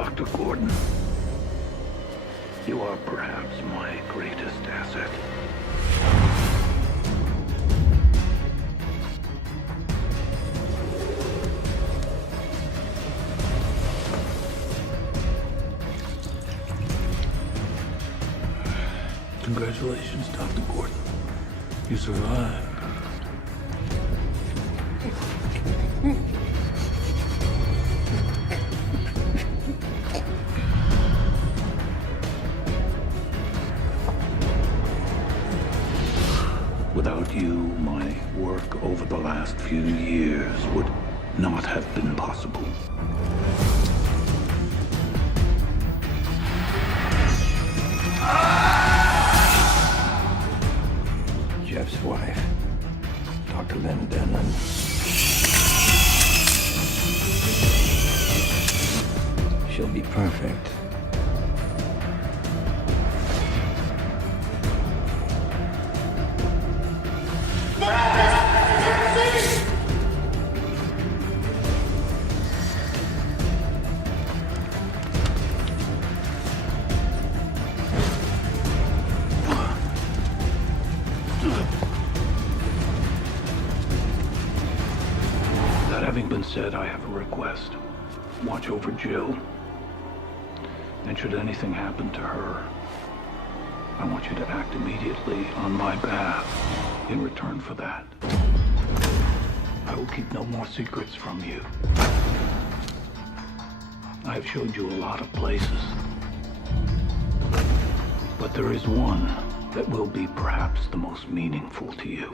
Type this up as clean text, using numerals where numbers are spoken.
Dr. Gordon, you are perhaps my greatest asset. Congratulations, Dr. Gordon. You survived. Without you, my work over the last few years would not have been possible. Jeff's wife, Dr. Lynn Denman. She'll be perfect. That having been said, I have a request. Watch over Jill. And should anything happen to her, I want you to act immediately on my behalf in return for that. I will keep no more secrets from you. I have showed you a lot of places. But there is one that will be perhaps the most meaningful to you.